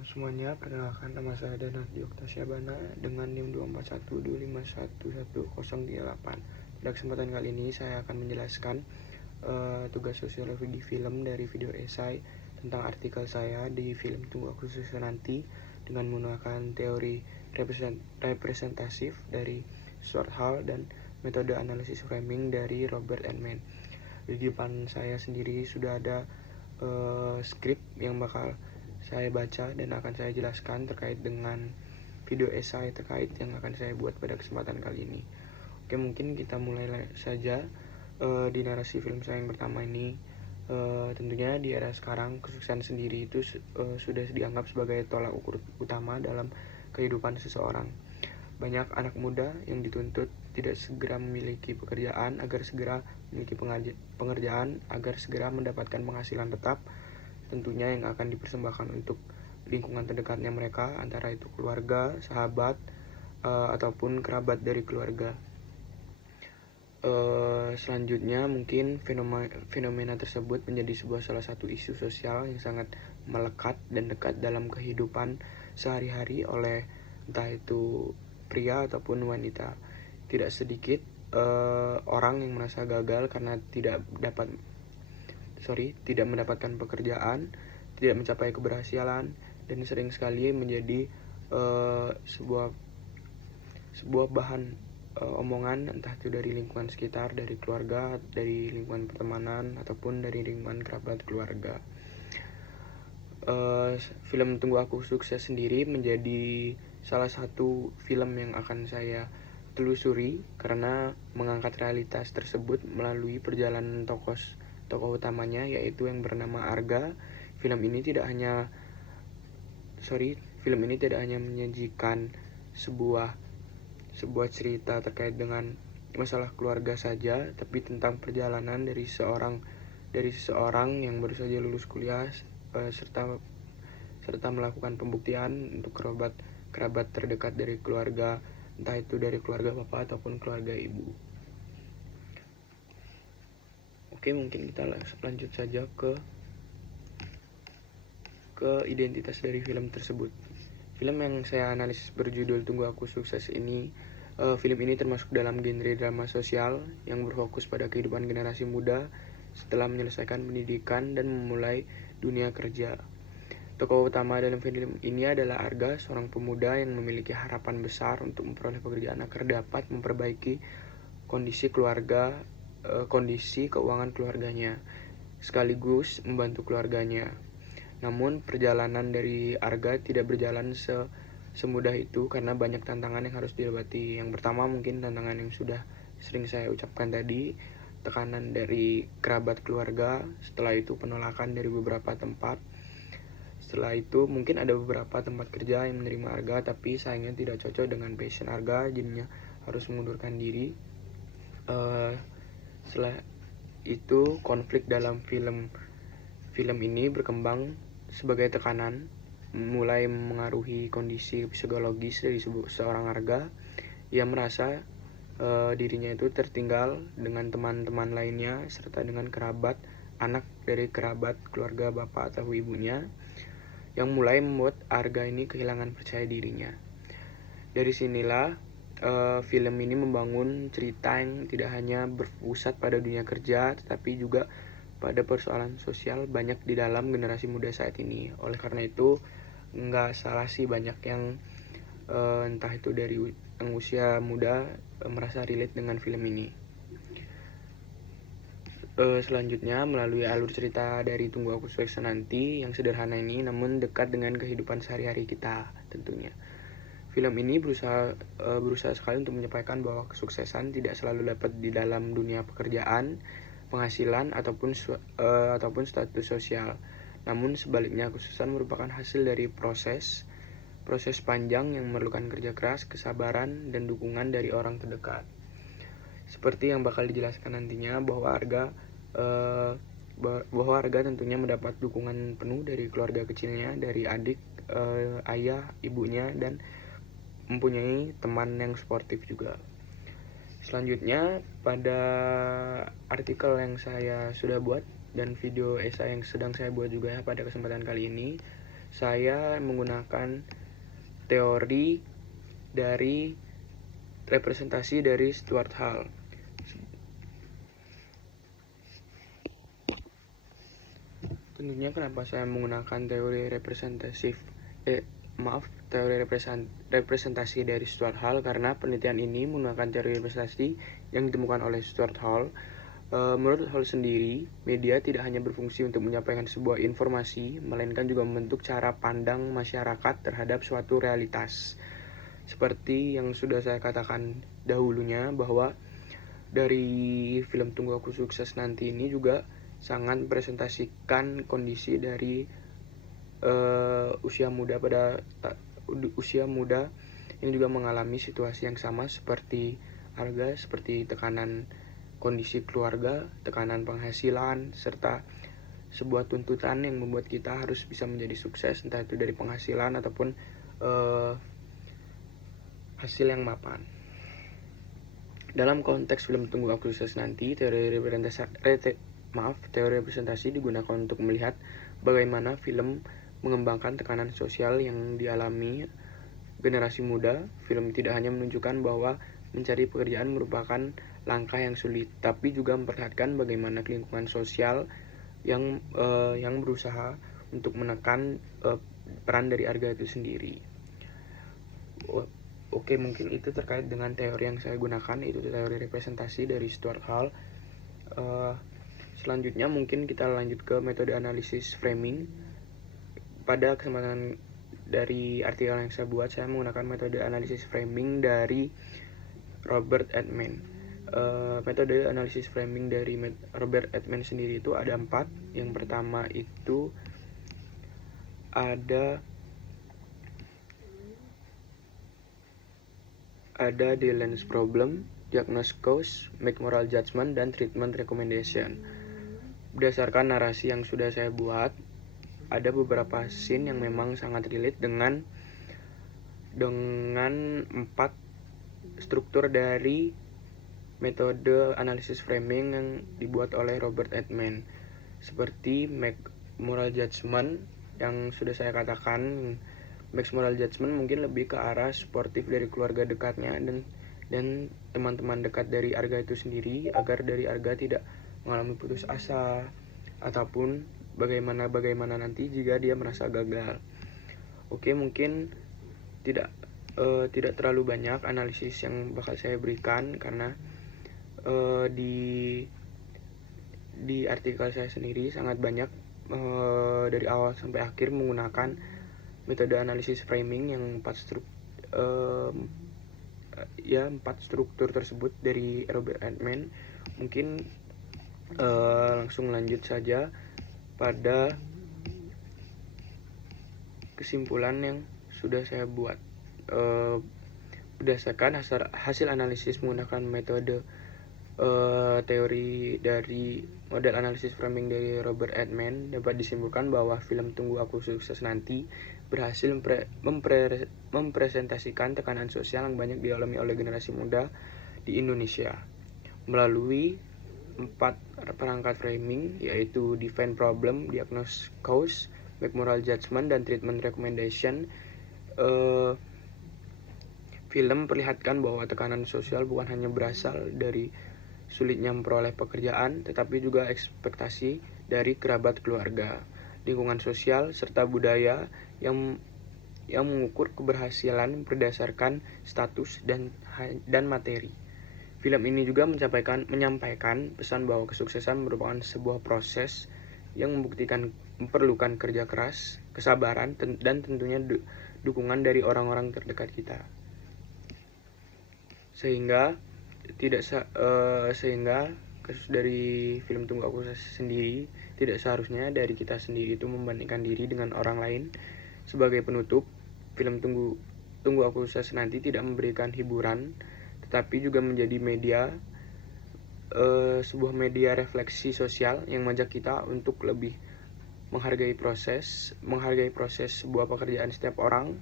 Semuanya, perkenalkan nama saya Danardi Oktasyabana dengan NIM 24125111038. Pada kesempatan kali ini saya akan menjelaskan tugas sosiologi film dari video esai tentang artikel saya di film Tunggu Aku Sukses Nanti dengan menggunakan teori representatif dari Stuart Hall dan metode analisis framing dari Robert Eman. Di depan saya sendiri sudah ada skrip yang bakal saya baca dan akan saya jelaskan terkait dengan video esai terkait yang akan saya buat pada kesempatan kali ini. Oke, mungkin kita mulai saja di narasi film saya yang pertama ini. Tentunya di era sekarang kesuksesan sendiri itu sudah dianggap sebagai tolak ukur utama dalam kehidupan seseorang. Banyak anak muda yang dituntut tidak segera memiliki pekerjaan agar segera memiliki pengerjaan agar segera mendapatkan penghasilan tetap, tentunya yang akan dipersembahkan untuk lingkungan terdekatnya mereka, antara itu keluarga, sahabat, ataupun kerabat dari keluarga. Selanjutnya mungkin fenomena tersebut menjadi salah satu isu sosial yang sangat melekat dan dekat dalam kehidupan sehari-hari oleh entah itu pria ataupun wanita. Tidak sedikit orang yang merasa gagal karena tidak mendapatkan pekerjaan, tidak mencapai keberhasilan, dan sering sekali menjadi sebuah bahan omongan, entah itu dari lingkungan sekitar, dari keluarga, dari lingkungan pertemanan, ataupun dari lingkungan kerabat keluarga. Film Tunggu Aku Sukses sendiri menjadi salah satu film yang akan saya telusuri karena mengangkat realitas tersebut melalui perjalanan tokoh utamanya, yaitu yang bernama Arga. Film ini tidak hanya menyajikan sebuah cerita terkait dengan masalah keluarga saja, tapi tentang perjalanan dari seseorang yang baru saja lulus kuliah serta melakukan pembuktian untuk kerabat terdekat dari keluarga, entah itu dari keluarga bapak ataupun keluarga ibu. Oke, mungkin kita lanjut saja ke identitas dari film tersebut. Film yang saya analisis berjudul Tunggu Aku Sukses ini, film ini termasuk dalam genre drama sosial yang berfokus pada kehidupan generasi muda setelah menyelesaikan pendidikan dan memulai dunia kerja. Tokoh utama dalam film ini adalah Arga, seorang pemuda yang memiliki harapan besar untuk memperoleh pekerjaan agar dapat memperbaiki kondisi keuangan keluarganya, sekaligus membantu keluarganya. Namun perjalanan dari Arga tidak berjalan semudah itu karena banyak tantangan yang harus dilewati. Yang pertama mungkin tantangan yang sudah sering saya ucapkan tadi, tekanan dari kerabat keluarga, setelah itu penolakan dari beberapa tempat. Setelah itu mungkin ada beberapa tempat kerja yang menerima Arga tapi sayangnya tidak cocok dengan passion Arga, jadinya harus mengundurkan diri. Setelah itu konflik dalam film ini berkembang sebagai tekanan, mulai mengaruhi kondisi psikologis dari seorang Arga. Ia merasa dirinya itu tertinggal dengan teman-teman lainnya serta dengan anak dari kerabat keluarga bapak atau ibunya, yang mulai membuat Arga ini kehilangan percaya dirinya. Dari sinilah film ini membangun cerita yang tidak hanya berpusat pada dunia kerja tetapi juga pada persoalan sosial banyak di dalam generasi muda saat ini. Oleh karena itu nggak salah sih banyak yang entah itu dari yang usia muda merasa relate dengan film ini. Selanjutnya melalui alur cerita dari Tunggu Aku Sukses Nanti yang sederhana ini namun dekat dengan kehidupan sehari-hari kita tentunya. Film ini berusaha sekali untuk menyampaikan bahwa kesuksesan tidak selalu dapat di dalam dunia pekerjaan, penghasilan ataupun status sosial. Namun sebaliknya, kesuksesan merupakan hasil dari proses panjang yang memerlukan kerja keras, kesabaran, dan dukungan dari orang terdekat. Seperti yang bakal dijelaskan nantinya bahwa Arga tentunya mendapat dukungan penuh dari keluarga kecilnya, dari adik, ayah, ibunya, dan mempunyai teman yang sportif juga. Selanjutnya, pada artikel yang saya sudah buat dan video esai yang sedang saya buat juga pada kesempatan kali ini, saya menggunakan teori dari representasi dari Stuart Hall. Tentunya kenapa saya menggunakan teori teori representasi dari Stuart Hall, karena penelitian ini menggunakan teori representasi yang ditemukan oleh Stuart Hall. Menurut Hall sendiri, media tidak hanya berfungsi untuk menyampaikan sebuah informasi, melainkan juga membentuk cara pandang masyarakat terhadap suatu realitas. Seperti yang sudah saya katakan dahulunya, bahwa dari film Tunggu Aku Sukses Nanti ini juga sangat presentasikan kondisi dari usia muda yang juga mengalami situasi yang sama seperti Arga, seperti tekanan kondisi keluarga, tekanan penghasilan, serta sebuah tuntutan yang membuat kita harus bisa menjadi sukses, entah itu dari penghasilan ataupun hasil yang mapan. Dalam konteks film Tunggu Aku Sukses Nanti, teori representasi digunakan untuk melihat bagaimana film mengembangkan tekanan sosial yang dialami generasi muda. Film tidak hanya menunjukkan bahwa mencari pekerjaan merupakan langkah yang sulit, tapi juga memperlihatkan bagaimana lingkungan sosial yang berusaha untuk menekan peran dari Arga itu sendiri. Oke, mungkin itu terkait dengan teori yang saya gunakan, itu teori representasi dari Stuart Hall. Selanjutnya mungkin kita lanjut ke metode analisis framing. Pada kesempatan dari artikel yang saya buat, saya menggunakan metode analisis framing dari Robert Altman. Metode analisis framing dari Robert Altman sendiri itu ada 4. Yang pertama itu ada the lens problem, diagnose cause, make moral judgment, dan treatment recommendation. Berdasarkan narasi yang sudah saya buat, ada beberapa scene yang memang sangat relate dengan 4 struktur dari metode analisis framing yang dibuat oleh Robert Altman, seperti make moral judgment yang sudah saya katakan. Make moral judgment mungkin lebih ke arah suportif dari keluarga dekatnya dan teman-teman dekat dari Arga itu sendiri, agar dari Arga tidak mengalami putus asa ataupun bagaimana nanti jika dia merasa gagal. Oke, mungkin tidak terlalu banyak analisis yang bakal saya berikan, karena di artikel saya sendiri sangat banyak dari awal sampai akhir menggunakan metode analisis framing yang 4 struktur tersebut dari Robert Altman. Mungkin langsung lanjut saja pada kesimpulan yang sudah saya buat. Berdasarkan hasil analisis menggunakan metode teori dari model analisis framing dari Robert Altman, dapat disimpulkan bahwa film Tunggu Aku Sukses Nanti berhasil mempresentasikan tekanan sosial yang banyak dialami oleh generasi muda di Indonesia melalui 4 perangkat framing, yaitu define problem, diagnose cause, make moral judgment, dan treatment recommendation. Film perlihatkan bahwa tekanan sosial bukan hanya berasal dari sulitnya memperoleh pekerjaan, tetapi juga ekspektasi dari kerabat keluarga, lingkungan sosial, serta budaya yang mengukur keberhasilan berdasarkan status dan materi. Film ini juga menyampaikan pesan bahwa kesuksesan merupakan sebuah proses yang memerlukan kerja keras, kesabaran, dan tentunya dukungan dari orang-orang terdekat kita. Sehingga kasus dari film Tunggu Aku Sukses sendiri tidak seharusnya dari kita sendiri itu membandingkan diri dengan orang lain. Sebagai penutup, film Tunggu Aku Sukses Nanti tidak memberikan hiburan, tetapi juga menjadi sebuah media refleksi sosial yang mengajak kita untuk lebih menghargai proses sebuah pekerjaan setiap orang.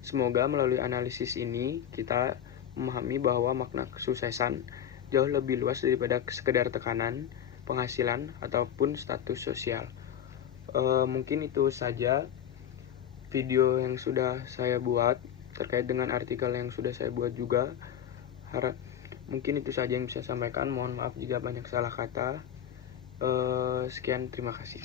Semoga melalui analisis ini kita memahami bahwa makna kesuksesan jauh lebih luas daripada sekedar tekanan, penghasilan, ataupun status sosial. Mungkin itu saja video yang sudah saya buat, terkait dengan artikel yang sudah saya buat juga. Mungkin itu saja yang bisa saya sampaikan. Mohon maaf jika banyak salah kata. Sekian, terima kasih.